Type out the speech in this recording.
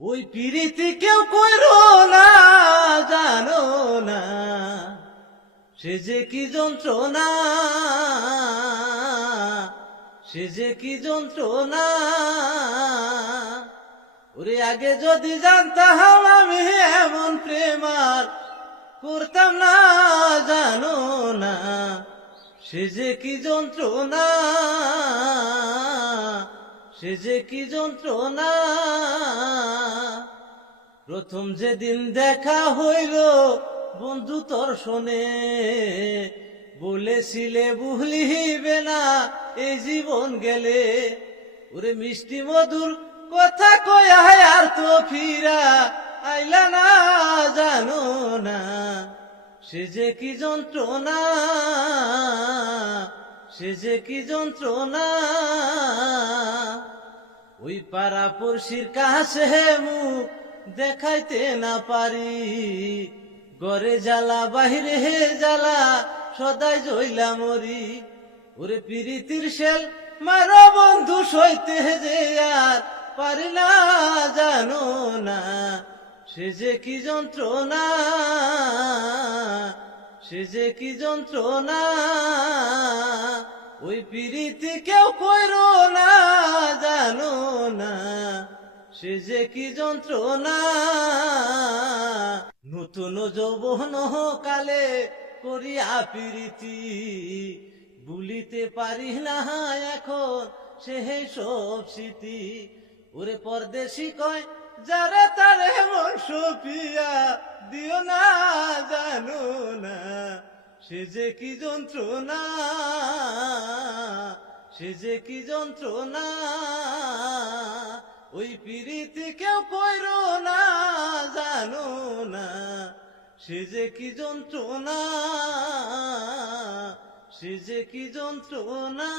ওই পিরিতি কেউ করো না, জানো না। সে যে কি যন্ত্রণা, সে যে কি যন্ত্রণা। ওরে আগে যদি জানতাম আমি এমন প্রেমার করতাম না, জানো না। সে যে কি যন্ত্রণা, সে যে কি যন্ত্রণা। প্রথম যেদিন দেখা হইল, বন্ধু তোর শোনে বলেছিলে ভুলিবে না, এই জীবন গেলে। ওরে মিষ্টি মধুর কথা কয়া আর তো ফিরা আইলা না, জানো না। সে যে কি যন্ত্রণা, সে যে কি যন্ত্রণা। ওই পাড়া পড়শির কাছে মুখ দেখাইতে না পারি। গড়ে জ্বালা, বাহিরে হে জ্বালা, সদাই জইলা মরি। ওরে পিরিতির শেল, মারো বন্ধু সইতে যে আর পারি না, জানো না। সে যে কি যন্ত্রণা, সে যে কি যন্ত্রণা, ওই পিরিতি কেউ কইরো না। সে যে কি যন্ত্রণা? নতুন যৌবন কালে করিয়া পিরিতি, ভুলিতে পারি না এখন সে সব স্মৃতি। ওরে পরদেশি কয়, যারা তারে মন সপিয়া দিও না, জানো না। সে যে কি যন্ত্রণা? সে যে কি যন্ত্রণা? ওই পিরিতি কেউ কইর না, জানো না। সে যে কি যন্ত্রণা, সে যে কি যন্ত্রণা।